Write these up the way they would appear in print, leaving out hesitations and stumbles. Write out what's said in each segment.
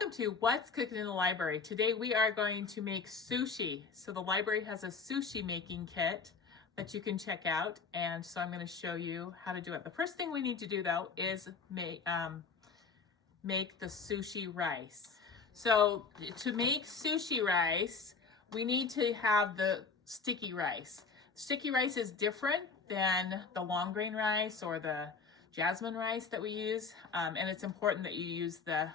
Welcome to What's Cooking in the Library. Today we are going to make sushi. So the library has a sushi making kit that you can check out, and so I'm going to show you how to do it. The first thing we need to do though is make the sushi rice. So to make sushi rice, we need to have the sticky rice. Sticky rice is different than the long grain rice or the jasmine rice that we use, and it's important that you use the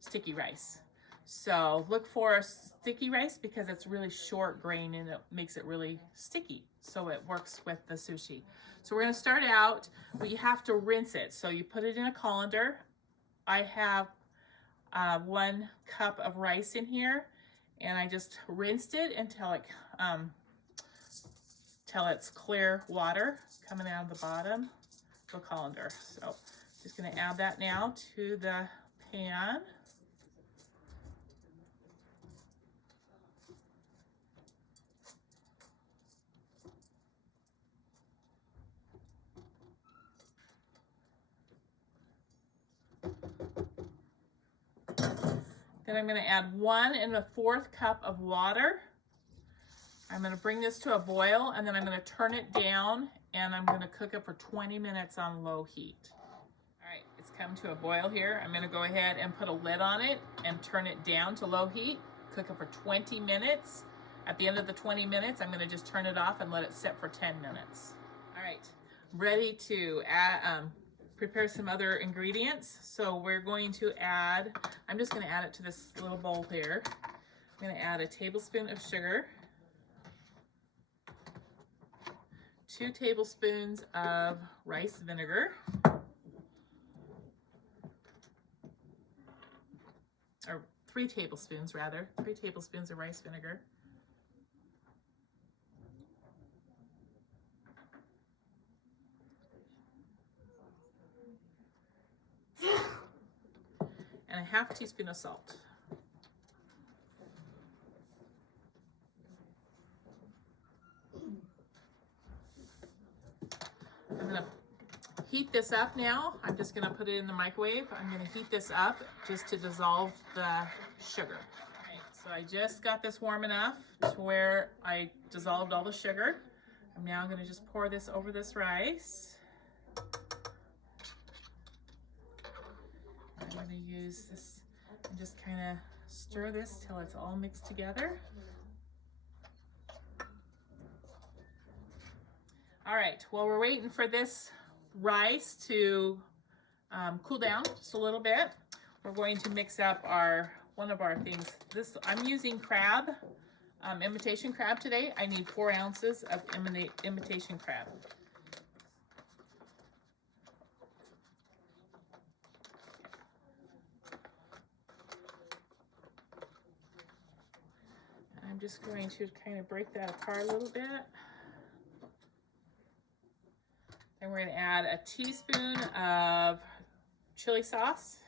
sticky rice. So look for sticky rice because it's really short grain and it makes it really sticky, so it works with the sushi. So we're going to start out, but you have to rinse it. So you put it in a colander. I have 1 cup of rice in here, and I just rinsed it until it's clear water coming out of the bottom of the colander. So just going to add that now to the pan. Then I'm going to add 1 1/4 cup of water. I'm going to bring this to a boil, and then I'm going to turn it down, and I'm going to cook it for 20 minutes on low heat. All right, it's come to a boil here. I'm going to go ahead and put a lid on it and turn it down to low heat. Cook it for 20 minutes. At the end of the 20 minutes, I'm going to just turn it off and let it sit for 10 minutes. All right, ready to prepare some other ingredients. So we're going to add, I'm just going to add it to this little bowl here. I'm going to add a tablespoon of sugar, 2 tablespoons of rice vinegar, or 3 tablespoons rather, 3 tablespoons of rice vinegar, and a 1/2 teaspoon of salt. I'm going to heat this up now. I'm just going to put it in the microwave. I'm going to heat this up just to dissolve the sugar. All right, so I just got this warm enough to where I dissolved all the sugar. I'm now going to just pour this over this rice. I'm going to use this and just kind of stir this till it's all mixed together. All right, while we're waiting for this rice to cool down just a little bit, we're going to mix up one of our things. I'm using crab, imitation crab today. I need 4 ounces of imitation crab. I'm just going to kind of break that apart a little bit. And we're going to add a teaspoon of chili sauce.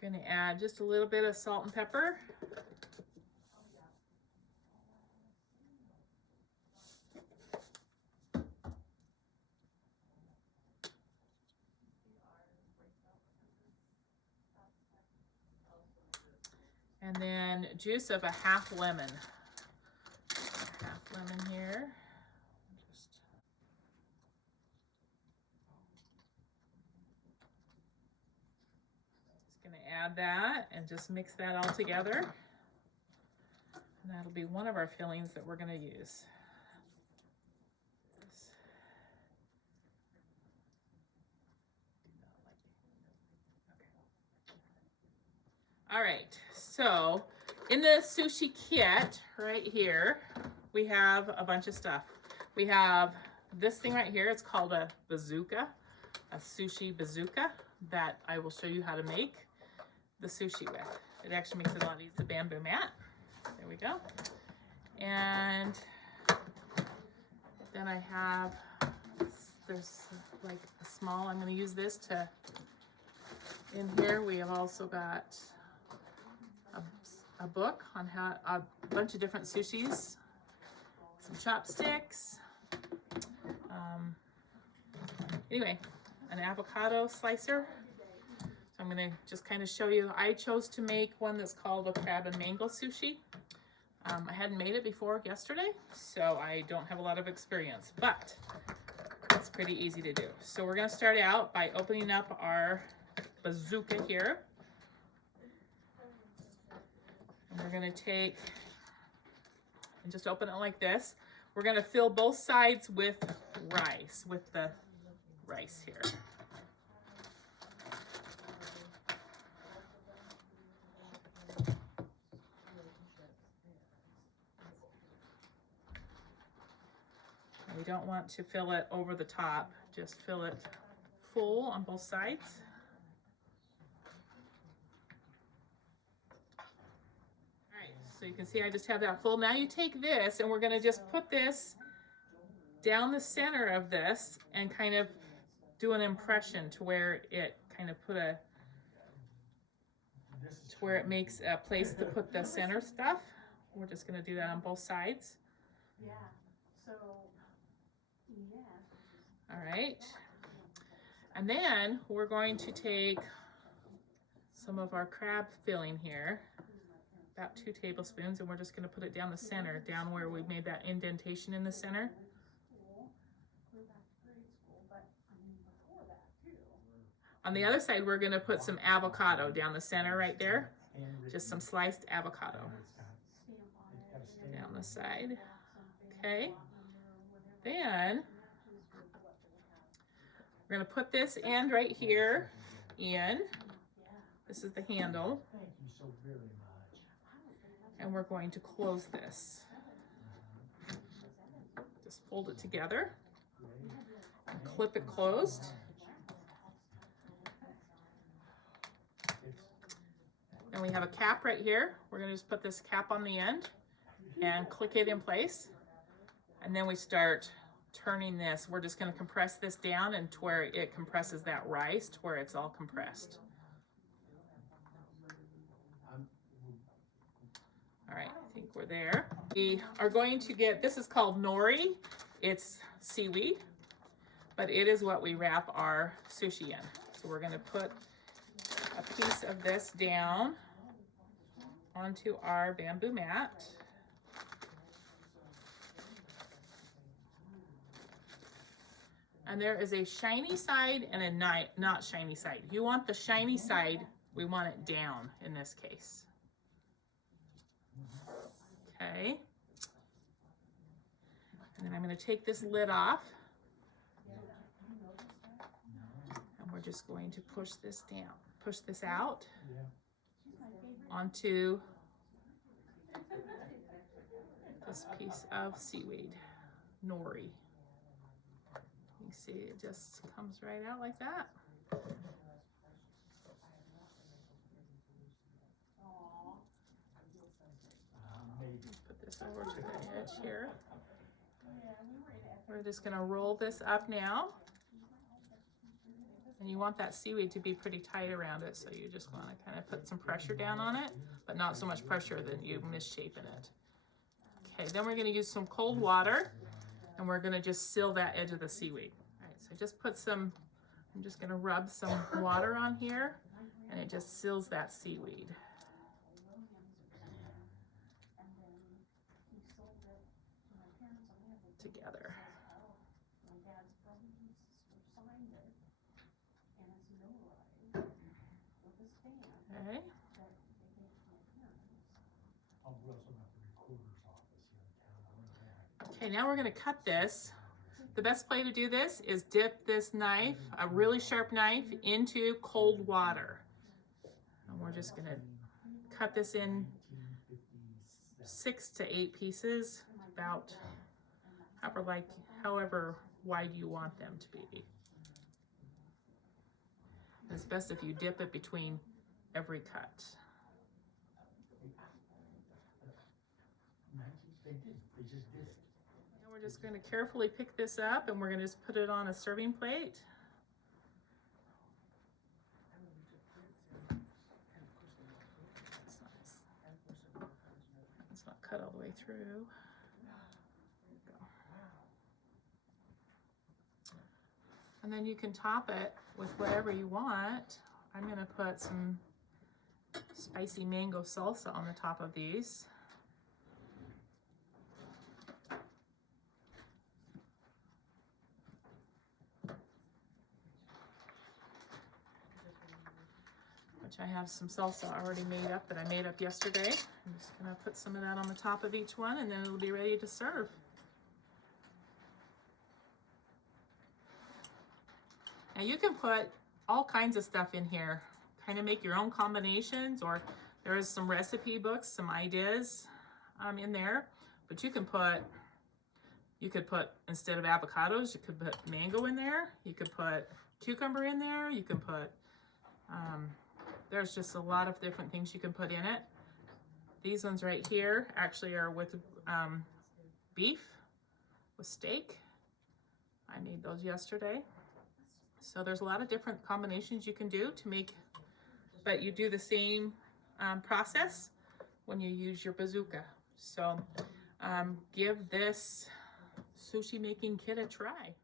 Going to add just a little bit of salt and pepper. And then juice of a 1/2 lemon. 1/2 lemon here. Just going to add that and just mix that all together. And that'll be one of our fillings that we're going to use. All right, so in the sushi kit right here, we have a bunch of stuff. We have this thing right here. It's called a bazooka, a sushi bazooka, that I will show you how to make the sushi with. It actually makes it a lot easier. It's a bamboo mat. There we go. And then I have, there's like a small, I'm going to use this to, in here we have also got a book on how a bunch of different sushis, some chopsticks. Anyway, an avocado slicer. So I'm going to just kind of show you. I chose to make one that's called a crab and mango sushi. I hadn't made it before yesterday, so I don't have a lot of experience, but it's pretty easy to do. So we're going to start out by opening up our Bazooka here. And we're going to take and just open it like this. We're going to fill both sides with rice, with the rice here. We don't want to fill it over the top, just fill it full on both sides. All right, so you can see I just have that full. Now you take this and we're going to just put this down the center of this and kind of do an impression to where it kind of where it makes a place to put the center stuff. We're just going to do that on both sides. Yeah. So. Yeah. All right. And then we're going to take some of our crab filling here, about 2 tablespoons, and we're just going to put it down the center, down where we made that indentation in the center. On the other side, we're going to put some avocado down the center right there, just some sliced avocado down the side. Okay. Then we're going to put this end right here in. This is the handle. Thank you so very much. And we're going to close this. Just fold it together and clip it closed. And we have a cap right here. We're going to just put this cap on the end and click it in place. And then we start turning this. We're just going to compress this down and to where it compresses that rice to where it's all compressed. All right, I think we're there. We are going to get, this is called Nori. It's seaweed, but it is what we wrap our sushi in. So we're going to put a piece of this down onto our bamboo mat. And there is a shiny side and a not shiny side. You want the shiny side, we want it down in this case. Okay. And then I'm going to take this lid off. And we're just going to push this down, push this out onto this piece of seaweed, Nori. You see it just comes right out like that. Put this over to the edge here. We're just going to roll this up now. And you want that seaweed to be pretty tight around it, so you just want to kind of put some pressure down on it, but not so much pressure that you misshapen it. Okay, then we're going to use some cold water, and we're going to just seal that edge of the seaweed. All right, so just put some, I'm just going to rub some water on here, and it just seals that seaweed. Together. Okay. Okay, now we're going to cut this. The best way to do this is dip this knife, a really sharp knife, into cold water. And we're just going to cut this in 6 to 8 pieces, about however wide you want them to be. It's best if you dip it between every cut. Now we're just going to carefully pick this up and we're going to just put it on a serving plate. cut all the way through. And then you can top it with whatever you want. I'm gonna put some spicy mango salsa on the top of these. Which I have some salsa already made up that I made up yesterday. I'm just gonna put some of that on the top of each one and then it'll be ready to serve. Now you can put all kinds of stuff in here, kind of make your own combinations, or there is some recipe books, some ideas in there, but you could put, instead of avocados, you could put mango in there, you could put cucumber in there, you can put, there's just a lot of different things you can put in it. These ones right here actually are with beef, with steak. I made those yesterday. So there's a lot of different combinations you can do to make, but you do the same process when you use your bazooka. So give this sushi making kit a try.